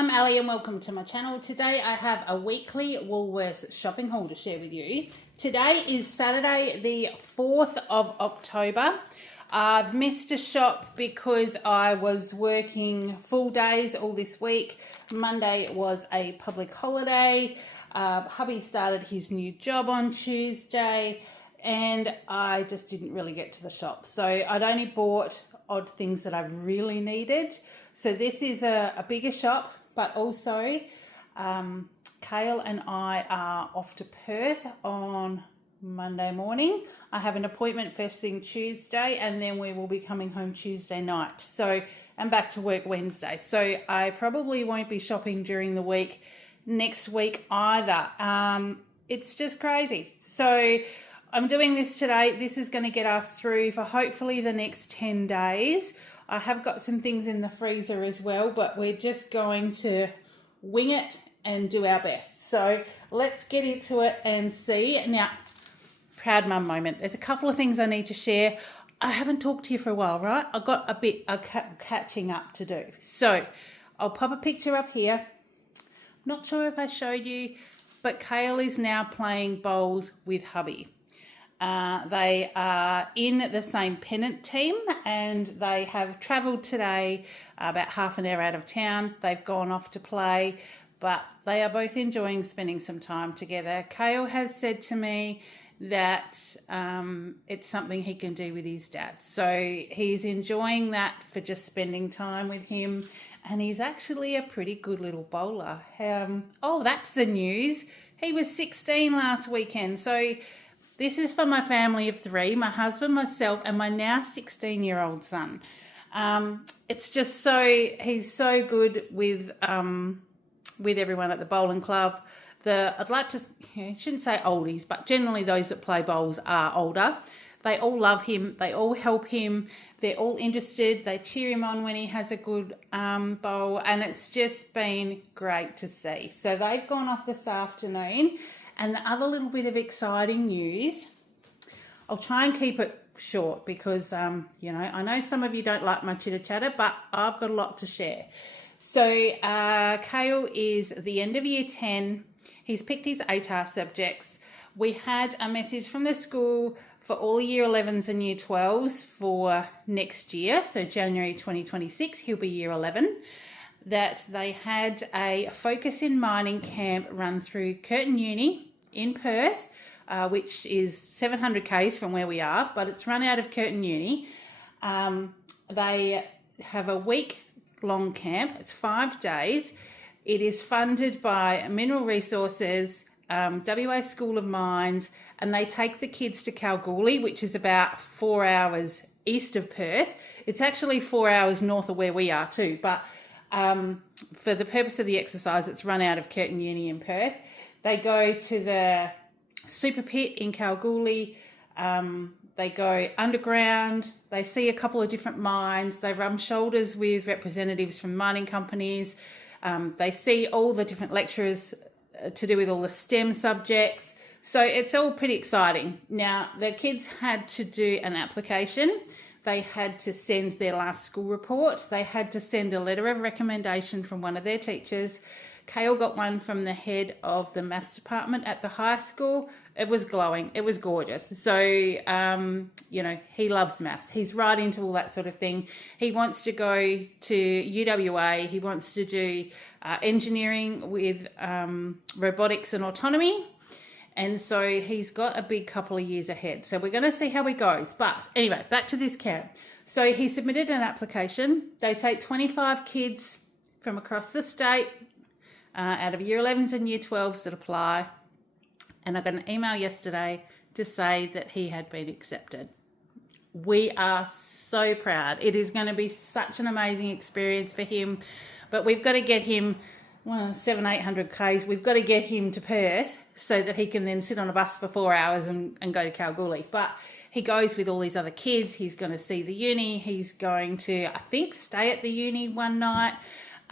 I'm Ali and welcome to my channel. Today I have a weekly Woolworths shopping haul to share with you. Today is Saturday the 4th of October. I've missed a shop because I was working full days all this week. Monday was a public holiday. Hubby started his new job on Tuesday and I just didn't really get to the shop. So I'd only bought odd things that I really needed. So this is a bigger shop, but also Kael and I are off to Perth on Monday morning. I have an appointment first thing Tuesday and then we will be coming home Tuesday night. So I'm back to work Wednesday. So I probably won't be shopping during the week next week either. It's just crazy. So I'm doing this today. This is going to get us through for hopefully the next 10 days. I have got some things in the freezer as well, but we're just going to wing it and do our best. So let's get into it and see. Now, proud mum moment. There's a couple of things I need to share. I haven't talked to you for a while, right? I've got a bit of catching up to do. So I'll pop a picture up here. Not sure if I showed you, but Kael is now playing bowls with hubby. They are in the same pennant team and they have travelled today about half an hour out of town. They've gone off to play, but they are both enjoying spending some time together. Kael has said to me that it's something he can do with his dad. So he's enjoying that for just spending time with him. And he's actually a pretty good little bowler. Oh, that's the news. He was 16 last weekend. So this is for my family of three, my husband, myself, and my now 16-year-old son. It's just he's so good with everyone at the bowling club. I'd like to, shouldn't say oldies, but generally those that play bowls are older. They all love him. They all help him. They're all interested. They cheer him on when he has a good bowl, and it's just been great to see. So they've gone off this afternoon. And the other little bit of exciting news, I'll try and keep it short because, I know some of you don't like my chitter-chatter, but I've got a lot to share. So Kael is at the end of year 10. He's picked his ATAR subjects. We had a message from the school for all year 11s and year 12s for next year, so January 2026, he'll be year 11. That they had a focus in mining camp run through Curtin Uni in Perth, which is 700 k's from where we are, but it's run out of Curtin Uni. They have a week-long camp. It's 5 days. It is funded by Mineral Resources, WA School of Mines, and they take the kids to Kalgoorlie, which is about 4 hours east of Perth. It's actually 4 hours north of where we are too, but for the purpose of the exercise, it's run out of Curtin Uni in Perth. They go to the super pit in Kalgoorlie. They go underground. They see a couple of different mines. They rub shoulders with representatives from mining companies. They see all the different lecturers to do with all the STEM subjects. So it's all pretty exciting. Now, the kids had to do an application. They had to send their last school report. They had to send a letter of recommendation from one of their teachers. Kael got one from the head of the maths department at the high school. It was glowing. It was gorgeous. So, he loves maths. He's right into all that sort of thing. He wants to go to UWA. He wants to do engineering with robotics and autonomy. And so he's got a big couple of years ahead. So we're going to see how he goes. But anyway, back to this camp. So he submitted an application. They take 25 kids from across the state out of year 11s and year 12s that apply. And I got an email yesterday to say that he had been accepted. We are so proud. It is going to be such an amazing experience for him. But we've got to get him 700-800 k's. We've got to get him to Perth so that he can then sit on a bus for 4 hours and go to Kalgoorlie. But he goes with all these other kids. He's going to see the uni. He's going to, I think, stay at the uni one night.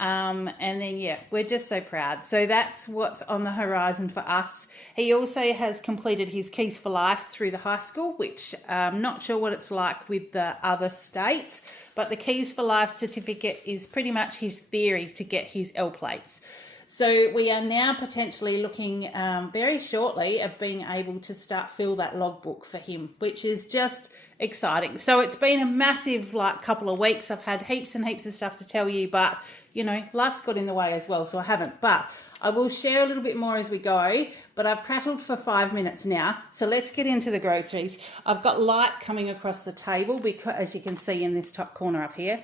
And then, yeah, we're just so proud. So that's what's on the horizon for us. He also has completed his Keys for Life through the high school, which I'm not sure what it's like with the other states, but the Keys for Life certificate is pretty much his theory to get his L plates. So we are now potentially looking very shortly of being able to start fill that logbook for him, which is just exciting. So it's been a massive couple of weeks. I've had heaps and heaps of stuff to tell you, but you know, life's got in the way as well, so I haven't. But I will share a little bit more as we go, but I've prattled for 5 minutes now, so let's get into the groceries. I've got light coming across the table, because as you can see in this top corner up here.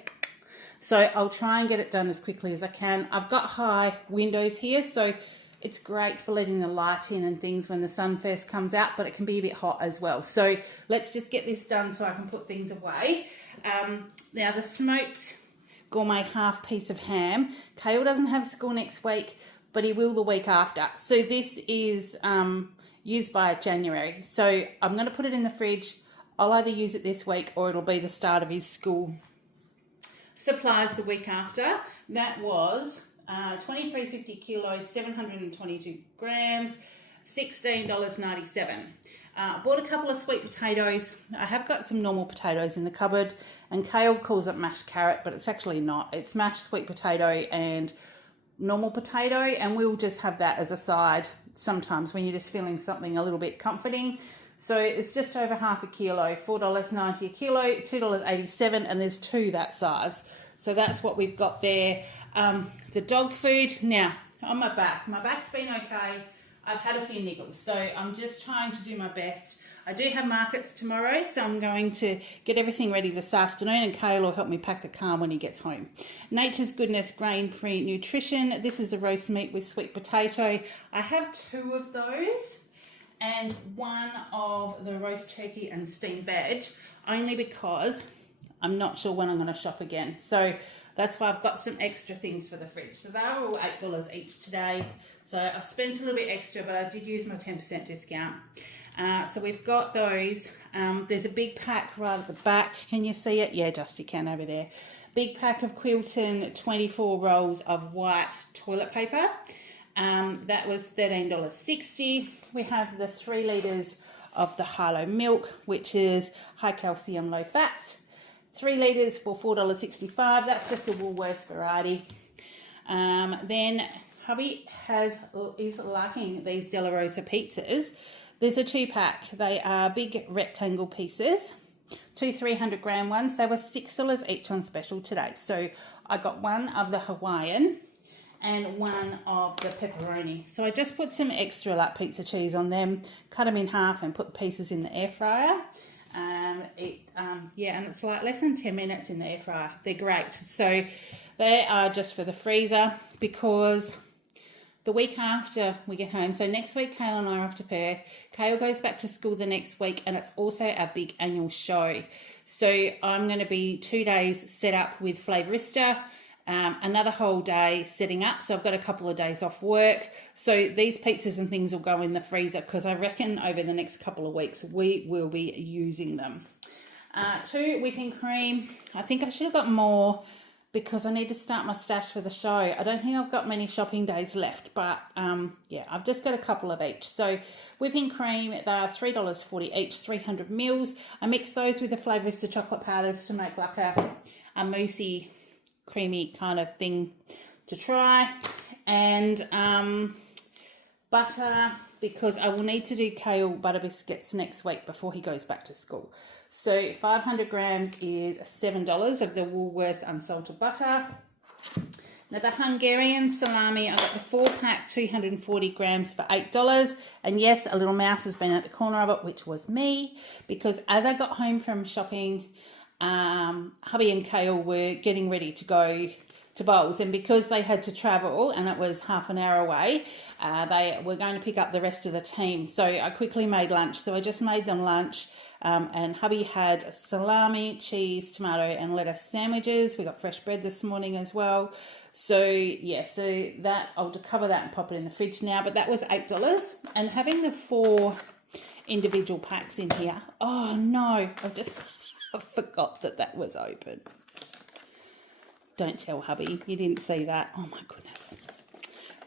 So I'll try and get it done as quickly as I can. I've got high windows here, so it's great for letting the light in and things when the sun first comes out, but it can be a bit hot as well. So let's just get this done so I can put things away. Now the smoked gourmet half piece of ham. Kael doesn't have school next week, but he will the week after. So this is used by January. So I'm going to put it in the fridge. I'll either use it this week or it'll be the start of his school supplies the week after. That was $23.50 kilos, 722 grams, $16.97. Bought a couple of sweet potatoes. I have got some normal potatoes in the cupboard, and Kael calls it mashed carrot, but it's actually not. It's mashed sweet potato and normal potato, and we'll just have that as a side sometimes when you're just feeling something a little bit comforting. So it's just over half a kilo, $4.90 a kilo, $2.87, and there's two that size. So that's what we've got there. The dog food, now on my back's been okay. I've had a few niggles, so I'm just trying to do my best. I do have markets tomorrow, so I'm going to get everything ready this afternoon, and Kael will help me pack the car when he gets home. Nature's Goodness grain-free nutrition. This is the roast meat with sweet potato. I have 2 of those and 1 of the roast turkey and steamed veg, only because I'm not sure when I'm going to shop again. So that's why I've got some extra things for the fridge. So they're all $8 each today. So I spent a little bit extra, but I did use my 10% discount. So we've got those. There's a big pack right at the back. Can you see it? Yeah, just you can over there. Big pack of Quilton 24 rolls of white toilet paper. That was $13.60. We have the 3 litres of the Harlow milk, which is high calcium, low fat. 3 litres for $4.65. That's just the Woolworths variety. Then hubby is liking these Della Rosa pizzas. There's a 2-pack. They are big rectangle pieces, 2 300-gram ones. They were $6 each on special today. So I got 1 of the Hawaiian and 1 of the pepperoni. So I just put some extra pizza cheese on them, cut them in half and put the pieces in the air fryer. Yeah, and it's less than 10 minutes in the air fryer. They're great. So they are just for the freezer, because the week after we get home, so next week Kael and I are off to Perth. Kael goes back to school the next week, and it's also our big annual show. So I'm going to be 2 days set up with Flavourista, another whole day setting up. So I've got a couple of days off work. So these pizzas and things will go in the freezer, because I reckon over the next couple of weeks we will be using them. 2 whipping cream. I think I should have got more, because I need to start my stash for the show. I don't think I've got many shopping days left, but yeah, I've just got a couple of each. So whipping cream, they are $3.40 each, 300 mils. I mix those with the Flavourista chocolate powders to make like a moussey, creamy kind of thing to try. And butter, because I will need to do Kael butter biscuits next week before he goes back to school. So 500 grams is $7 of the Woolworths unsalted butter. Now the Hungarian salami, I got the 4-pack, 240 grams for $8. And yes, a little mouse has been at the corner of it, which was me, because as I got home from shopping, hubby and Kael were getting ready to go to Bowls, and because they had to travel and it was half an hour away, they were going to pick up the rest of the team. So I quickly made lunch. So I just made them lunch, and hubby had salami, cheese, tomato and lettuce sandwiches. We got fresh bread this morning as well. So yeah, so that I'll cover that and pop it in the fridge now. But that was $8, and having the 4 individual packs in here. Oh no, I forgot that was open. Don't tell hubby, you didn't see that. Oh my goodness.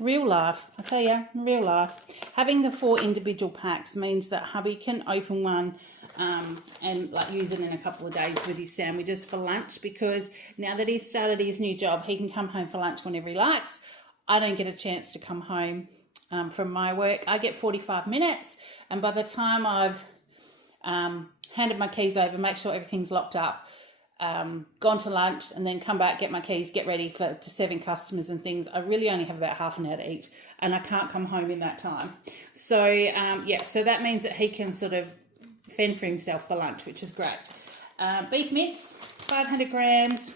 Real life, I tell you, real life. Having the 4 individual packs means that hubby can open one and like use it in a couple of days with his sandwiches for lunch, because now that he's started his new job, he can come home for lunch whenever he likes. I don't get a chance to come home from my work. I get 45 minutes, and by the time I've handed my keys over, make sure everything's locked up, gone to lunch, and then come back, get my keys, get ready to serving customers and things, I really only have about half an hour to eat, and I can't come home in that time. So yeah, so that means that he can sort of fend for himself for lunch, which is great. Beef mince, 500 grams.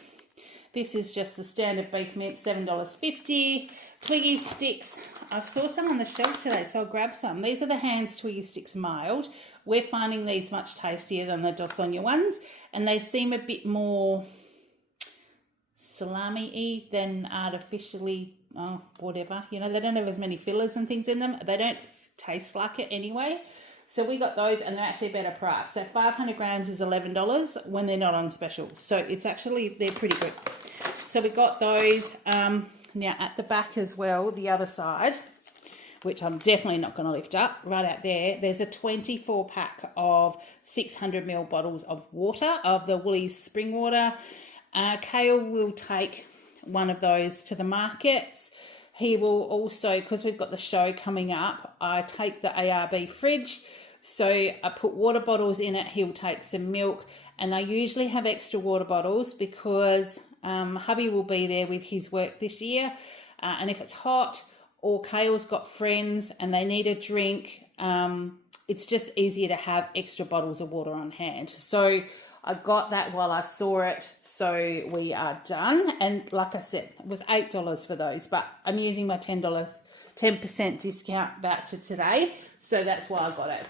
This is just the standard beef mince, $7.50. Twiggy sticks, I saw some on the shelf today, so I'll grab some. These are the Hands Twiggy Sticks mild. We're finding these much tastier than the Dosonia ones, and they seem a bit more salami-y than artificially, whatever. You know, they don't have as many fillers and things in them. They don't taste like it anyway. So we got those, and they're actually a better price. So 500 grams is $11 when they're not on special. So it's actually, they're pretty good. So we got those. Now at the back as well, the other side, which I'm definitely not going to lift up, right out there, there's a 24 pack of 600ml bottles of water, of the Woolies spring water. Kael will take one of those to the markets. He will also, because we've got the show coming up, I take the ARB fridge, so I put water bottles in it. He'll take some milk, and I usually have extra water bottles because hubby will be there with his work this year, and if it's hot or Kael's got friends and they need a drink, it's just easier to have extra bottles of water on hand. So I got that while I saw it, so we are done. And like I said, it was $8 for those, but I'm using my $10% discount voucher today, so that's why I got it.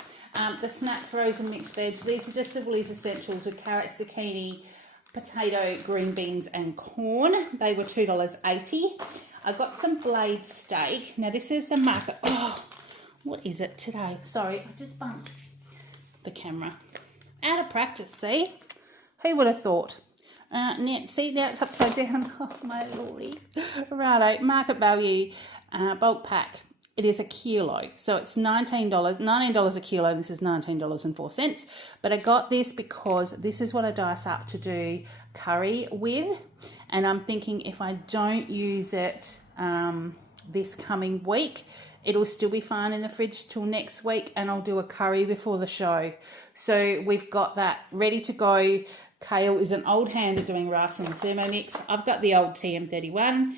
The Snap Frozen Mixed Veg, these are just the Woolies Essentials with carrots, zucchini, potato, green beans and corn. They were $2.80. I got some blade steak. Now this is the market. Oh, what is it today? Sorry, I just bumped the camera. Out of practice, see? Who would have thought? Now, see, now it's upside down. Oh, my lordy. Righto, market value, bulk pack. It is a kilo, so it's $19 a kilo, and this is $19.04. But I got this because this is what I dice up to do curry with, and I'm thinking if I don't use it this coming week, it'll still be fine in the fridge till next week, and I'll do a curry before the show. So we've got that ready to go. Kael is an old hand at doing rice in the Thermomix. I've got the old TM31,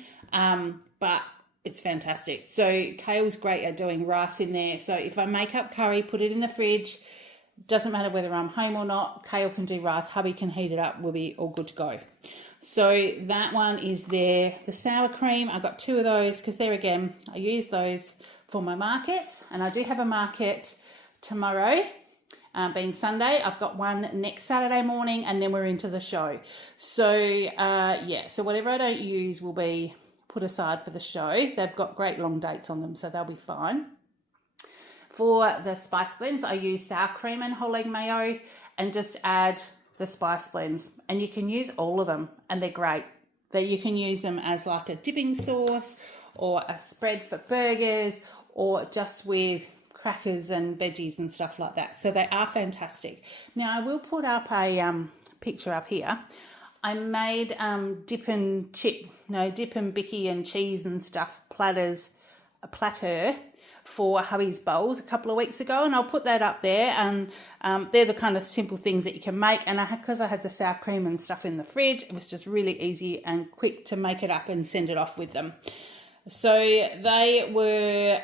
but it's fantastic. So Kael's great at doing rice in there. So if I make up curry, put it in the fridge, doesn't matter whether I'm home or not, Kael can do rice, hubby can heat it up, we'll be all good to go. So that one is there. The sour cream, I got 2 of those because there again, I use those for my markets, and I do have a market tomorrow, being Sunday. I've got one next Saturday morning, and then we're into the show. So yeah, so whatever I don't use will be put aside for the show. They've got great long dates on them, so they'll be fine. For the spice blends, I use sour cream and whole egg mayo, and just add the spice blends, and you can use all of them, and they're great. You can use them as like a dipping sauce or a spread for burgers, or just with crackers and veggies and stuff like that. So they are fantastic. Now I will put up a picture up here. I made dip and bicky and cheese and stuff a platter for hubby's bowls a couple of weeks ago, and I'll put that up there. And they're the kind of simple things that you can make, and because I had the sour cream and stuff in the fridge, it was just really easy and quick to make it up and send it off with them. So they were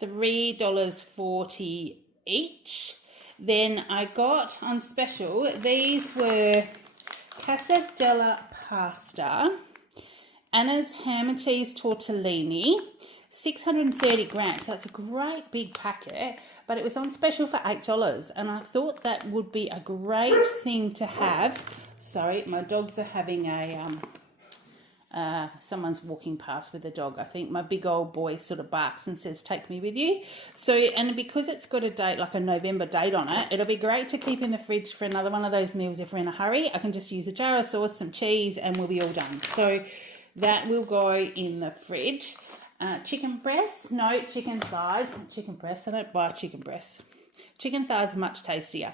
$3.40 each. Then I got on special, these were Casa della Pasta, Anna's ham and cheese tortellini, 630 grams. So it's a great big packet, but it was on special for $8. And I thought that would be a great thing to have. Sorry, my dogs are having a someone's walking past with a dog. I think my big old boy sort of barks and says, take me with you. So, and because it's got a date, like a November date on it, it'll be great to keep in the fridge for another one of those meals if we're in a hurry. I can just use a jar of sauce, some cheese, and we'll be all done. So that will go in the fridge. Chicken breasts, no, chicken thighs. Chicken breasts, I don't buy chicken breasts. Chicken thighs are much tastier.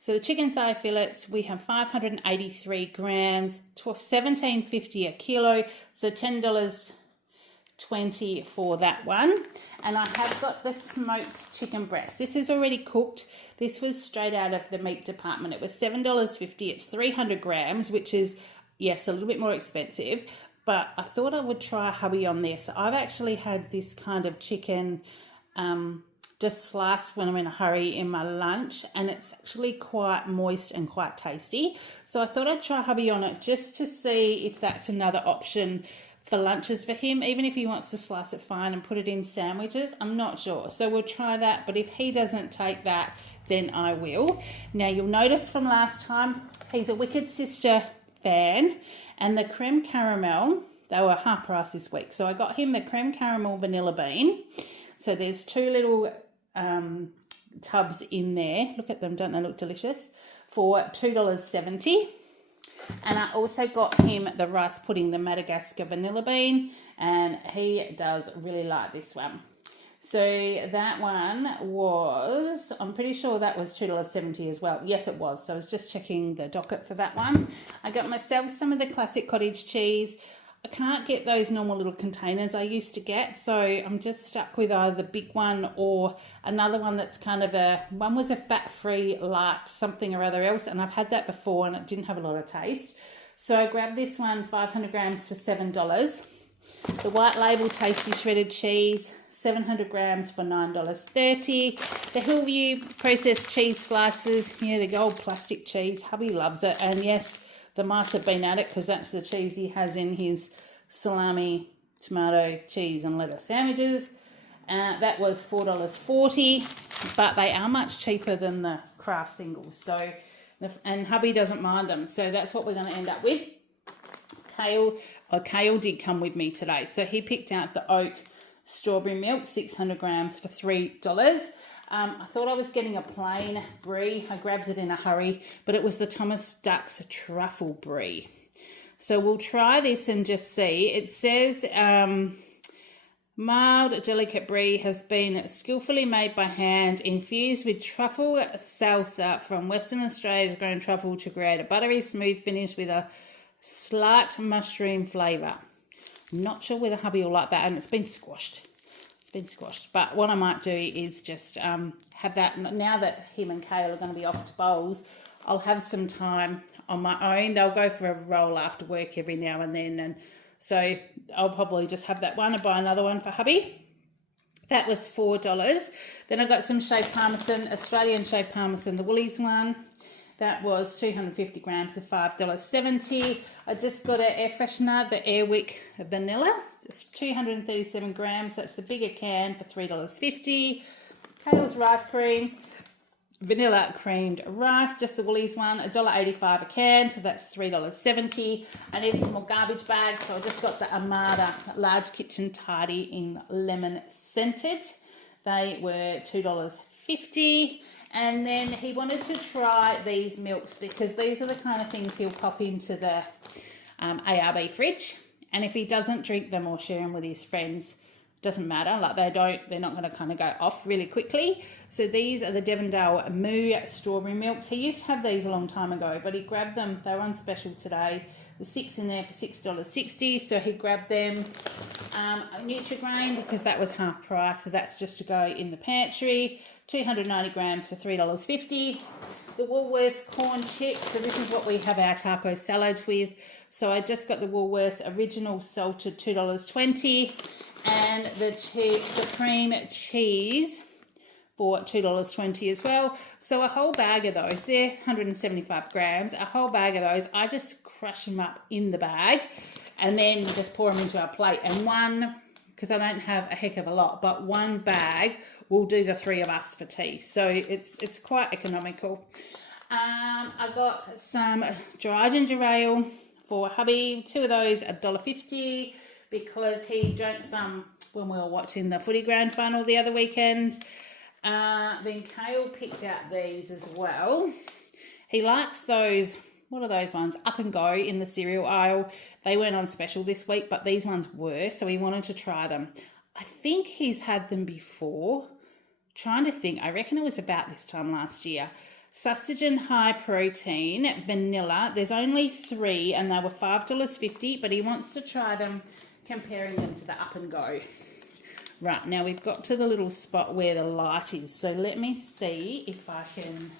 So the chicken thigh fillets, we have 583 grams, $17.50 a kilo, so $10.20 for that one. And I have got the smoked chicken breast. This is already cooked. This was straight out of the meat department. It was $7.50. It's 300 grams, which is, yes, a little bit more expensive. But I thought I would try hubby on this. I've actually had this kind of chicken just sliced when I'm in a hurry in my lunch, and it's actually quite moist and quite tasty. So I thought I'd try hubby on it just to see if that's another option for lunches for him, even if he wants to slice it fine and put it in sandwiches. I'm not sure. So we'll try that, but if he doesn't take that, then I will. Now you'll notice from last time, he's a Wicked Sister fan, and the creme caramel, they were half price this week. So I got him the creme caramel vanilla bean. So there's two little tubs in there. Look at them, don't they look delicious? For $2.70. And I also got him the rice pudding, the Madagascar vanilla bean, and he does really like this one. So that one was, I'm pretty sure that was $2.70 as well. Yes, it was. So I was just checking the docket for that one. I got myself some of the classic cottage cheese. I can't get those normal little containers I used to get, so I'm just stuck with either the big one or another one that's kind of one was a fat-free light something or other else, and I've had that before and it didn't have a lot of taste. So I grabbed this one, 500 grams for $7. The white label tasty shredded cheese, 700 grams for $9.30. The Hillview processed cheese slices, yeah, the gold plastic cheese, hubby loves it, and yes, the mice have been at it because that's the cheese he has in his salami, tomato, cheese and lettuce sandwiches. That was $4.40, but they are much cheaper than the craft singles. So, and hubby doesn't mind them. So that's what we're going to end up with. Kael did come with me today. So he picked out the oat strawberry milk, 600 grams for $3. I thought I was getting a plain brie. I grabbed it in a hurry, but it was the Thomas Duck's truffle brie. So we'll try this and just see. It says mild, delicate brie has been skillfully made by hand, infused with truffle salsa from Western Australia's grown truffle to create a buttery smooth finish with a slight mushroom flavour. Not sure whether hubby will like that, and it's been squashed. But what I might do is just have that, now that him and Kael are going to be off to bowls, I'll have some time on my own. They'll go for a roll after work every now and then, and so I'll probably just have that one and buy another one for hubby. That was $4. Then I got some shaved parmesan, Australian shaved parmesan, the Woolies one. That was 250 grams for $5.70. I just got an air freshener, the Airwick vanilla. It's 237 grams. That's the bigger can for $3.50. Kael's rice cream, vanilla creamed rice, just the Woolies one, $1.85 a can, so that's $3.70. I needed some more garbage bags, so I just got the Armada large kitchen tidy in lemon scented. They were $2.50. And then he wanted to try these milks because these are the kind of things he'll pop into the ARB fridge. And if he doesn't drink them or share them with his friends, doesn't matter. Like they're not going to kind of go off really quickly. So these are the Devondale Moo strawberry milks. He used to have these a long time ago, but he grabbed them. They were on special today. There's 6 in there for $6.60. So he grabbed them. Nutrigrain because that was half price. So that's just to go in the pantry. 290 grams for $3.50. The Woolworths corn chips. So this is what we have our taco salads with. So I just got the Woolworths original salted $2.20 and the cream cheese for $2.20 as well. So a whole bag of those, they're 175 grams. A whole bag of those, I just crush them up in the bag and then just pour them into our plate. And one, because I don't have a heck of a lot, but one bag will do the 3 of us for tea. So it's quite economical. I got some dry ginger ale for hubby. 2 of those, $1.50, because he drank some when we were watching the footy grand final the other weekend. Then Kael picked out these as well. He likes those, what are those ones? Up and Go in the cereal aisle. They weren't on special this week, but these ones were, so he wanted to try them. I think he's had them before. Trying to think, I reckon it was about this time last year. Sustagen high protein, vanilla. There's only 3 and they were $5.50, but he wants to try them, comparing them to the Up and Go. Right, now we've got to the little spot where the light is. So let me see if I can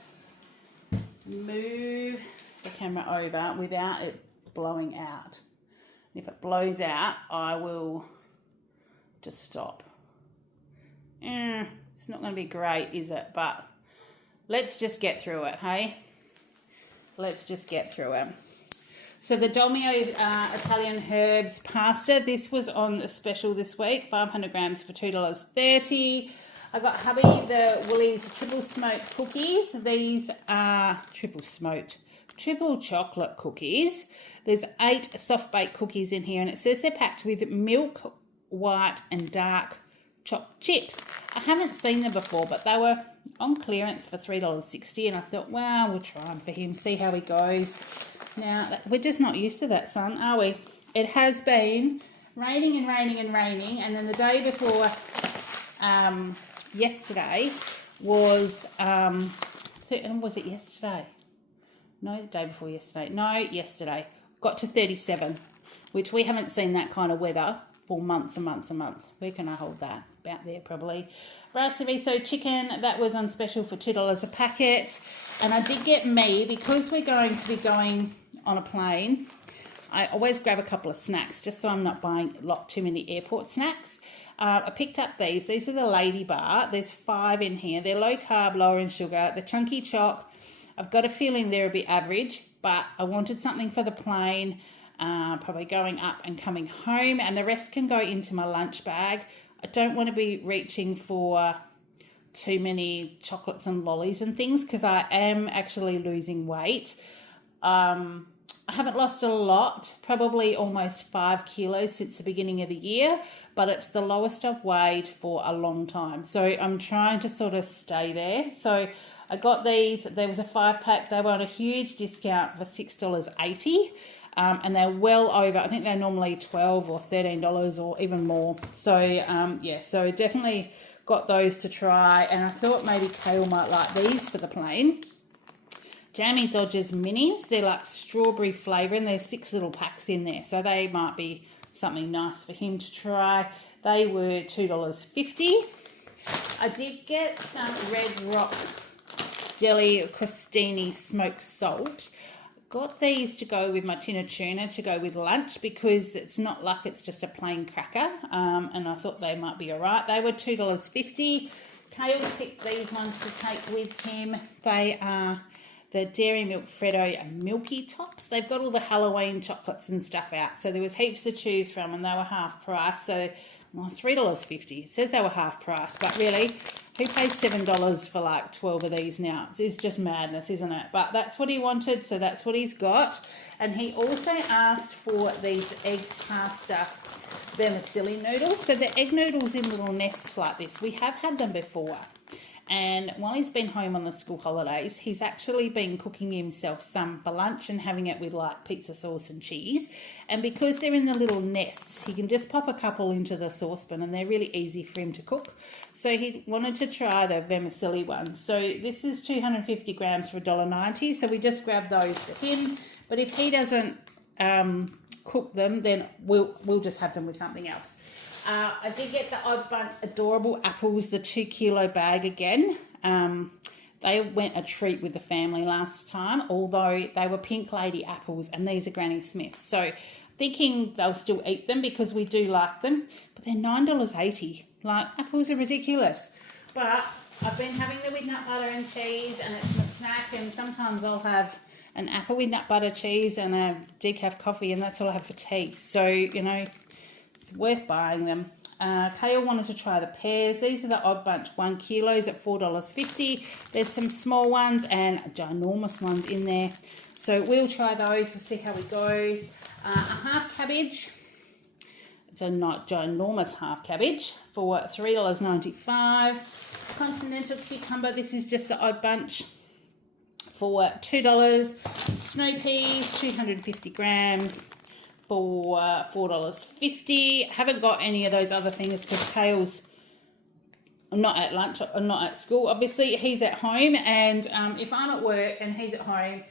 move the camera over without it blowing out. If it blows out, I will just stop. It's not going to be great, is it? But let's just get through it, hey? Let's just get through it. So the Dolmio Italian herbs pasta, this was on a special this week, 500 grams for $2.30. I got hubby the Woolies triple smoked cookies. These are triple chocolate cookies. There's 8 soft baked cookies in here, and it says they're packed with milk, white and dark chopped chips. I haven't seen them before, but they were on clearance for $3.60, and I thought, wow, we'll try them for him, see how he goes. Now, we're just not used to that sun, are we? It has been raining and raining and raining, and then the day before yesterday was it yesterday? No, the day before yesterday. No, yesterday. Got to 37, which we haven't seen that kind of weather for months and months and months. Where can I hold that? About there, probably. Rice miso chicken, that was on special for $2 a packet. And I did get me, because we're going to be going on a plane, I always grab a couple of snacks, just so I'm not buying too many airport snacks. I picked up these. These are the Lady Bar. There's 5 in here. They're low carb, lower in sugar. The chunky choc, I've got a feeling they're a bit average, but I wanted something for the plane, probably going up and coming home, and the rest can go into my lunch bag. I don't want to be reaching for too many chocolates and lollies and things, because I am actually losing weight. I haven't lost a lot, probably almost 5 kilos since the beginning of the year, but it's the lowest I've weighed for a long time. So I'm trying to sort of stay there. So I got these. There was a 5-pack. They were on a huge discount for $6.80. And they're well over, I think they're normally $12 or $13 or even more. So, yeah, so definitely got those to try. And I thought maybe Kael might like these for the plane. Jammy Dodgers Minis. They're like strawberry flavour, and there's 6 little packs in there. So they might be something nice for him to try. They were $2.50. I did get some Red Rock Deli Crostini smoked salt. Got these to go with my tin of tuna to go with lunch, because it's not like it's just a plain cracker, and I thought they might be all right. They were $2.50. Kael picked these ones to take with him. They are the Dairy Milk Freddo Milky Tops. They've got all the Halloween chocolates and stuff out, so there was heaps to choose from, and they were half price. So, well, $3.50. It says they were half price, but really, who pays $7 for like 12 of these now? It's just madness, isn't it? But that's what he wanted, so that's what he's got. And he also asked for these egg pasta vermicelli noodles. So the egg noodles in little nests like this, we have had them before. And while he's been home on the school holidays, he's actually been cooking himself some for lunch and having it with like pizza sauce and cheese. And because they're in the little nests, he can just pop a couple into the saucepan, and they're really easy for him to cook. So he wanted to try the vermicelli ones. So this is 250 grams for $1.90. So we just grabbed those for him. But if he doesn't cook them, then we'll just have them with something else. I did get the Odd Bunch Adorable Apples, the 2 kilo bag again. They went a treat with the family last time, although they were Pink Lady apples, and these are Granny Smith. So thinking they'll still eat them because we do like them, but they're $9.80. Like, apples are ridiculous. But I've been having them with nut butter and cheese, and it's my snack, and sometimes I'll have an apple with nut butter, cheese, and a decaf coffee, and that's all I have for tea. So, you know, it's worth buying them. Kael wanted to try the pears. These are the Odd Bunch 1 kilos at $4.50. There's some small ones and ginormous ones in there. So we'll try those. We'll see how it goes. A half cabbage. It's a not ginormous half cabbage for $3.95. Continental cucumber, this is just the odd bunch, for $2. Snow peas, 250 grams for $4.50. Haven't got any of those other things because Kael's not at lunch, or not at school. Obviously, he's at home, and if I'm at work and he's at home,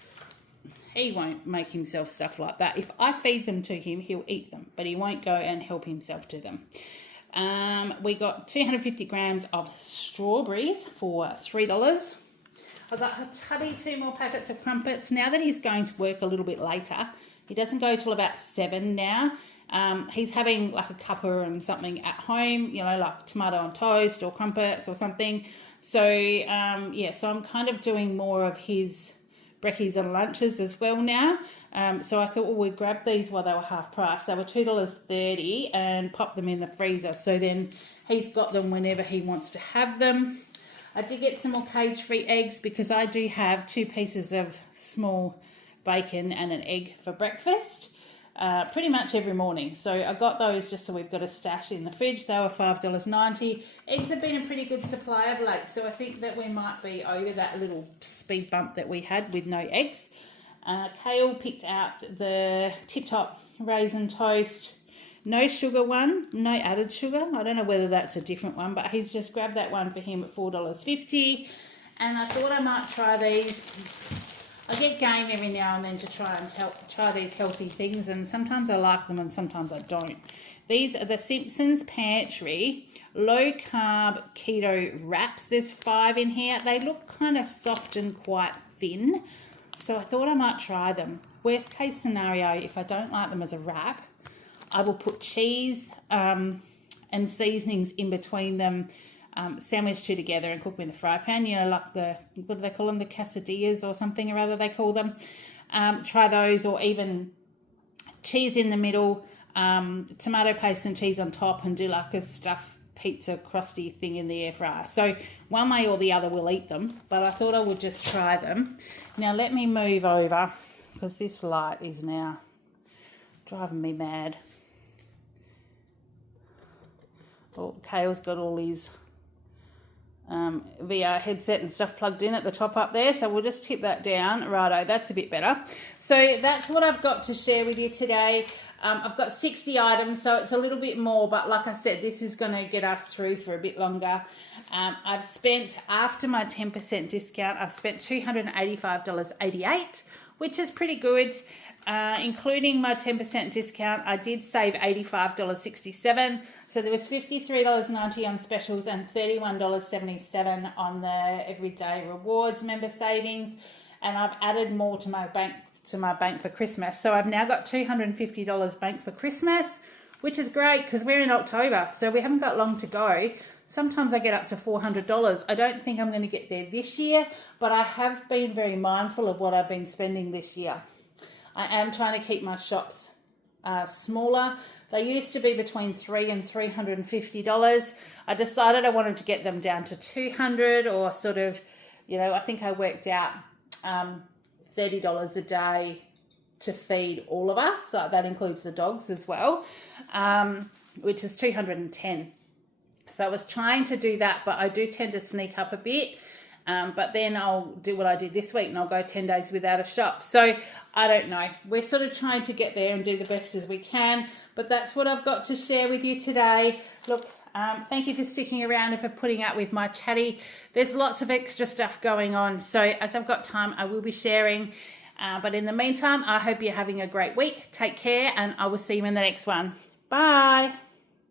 he won't make himself stuff like that. If I feed them to him, he'll eat them, but he won't go and help himself to them. We got 250 grams of strawberries for $3. I got hubby 2 more packets of crumpets. Now that he's going to work a little bit later, he doesn't go till about 7 now. He's having like a cuppa and something at home, you know, like tomato on toast or crumpets or something. So, yeah, so I'm kind of doing more of his brekkies and lunches as well now. So I thought, well, we'd grab these while they were half price. They were $2.30 and pop them in the freezer. So then he's got them whenever he wants to have them. I did get some more cage-free eggs because I do have 2 pieces of small bacon and an egg for breakfast pretty much every morning. So I got those just so we've got a stash in the fridge. They were $5.90. Eggs have been a pretty good supply of late, so I think that we might be over that little speed bump that we had with no eggs. Kael picked out the Tip Top Raisin Toast, no sugar one, no added sugar. I don't know whether that's a different one, but he's just grabbed that one for him at $4.50. And I thought I might try these. I get game every now and then to try these healthy things, and sometimes I like them and sometimes I don't. These are the Simpsons Pantry low carb keto wraps. There's 5 in here. They look kind of soft and quite thin, so I thought I might try them. Worst case scenario, if I don't like them as a wrap, I will put cheese and seasonings in between them, sandwich 2 together and cook them in the fry pan, you know, like the, what do they call them, the quesadillas or something or other they call them. Try those, or even cheese in the middle, tomato paste and cheese on top, and do like a stuffed pizza crusty thing in the air fryer. So one way or the other we'll eat them, but I thought I would just try them. Now let me move over because this light is now driving me mad. Oh, Kael's got all his VR headset and stuff plugged in at the top up there, so we'll just tip that down. Righto, that's a bit better. So that's what I've got to share with you today. I've got 60 items, so it's a little bit more, but like I said, this is going to get us through for a bit longer. I've spent, after my 10% discount, I've spent $285.88, which is pretty good. Including my 10% discount, I did save $85.67. So there was $53.90 on specials and $31.77 on the Everyday Rewards member savings. And I've added more to my bank for Christmas. So I've now got $250 banked for Christmas, which is great because we're in October, so we haven't got long to go. Sometimes I get up to $400. I don't think I'm going to get there this year, but I have been very mindful of what I've been spending this year. I am trying to keep my shops smaller. They used to be between $300 and $350. I decided I wanted to get them down to $200, or sort of, you know, I think I worked out $30 a day to feed all of us. So that includes the dogs as well, which is $210. So I was trying to do that, but I do tend to sneak up a bit. But then I'll do what I did this week and I'll go 10 days without a shop. So I don't know. We're sort of trying to get there and do the best as we can. But that's what I've got to share with you today. Look, thank you for sticking around and for putting up with my chatty. There's lots of extra stuff going on. So as I've got time, I will be sharing. But in the meantime, I hope you're having a great week. Take care, and I will see you in the next one. Bye.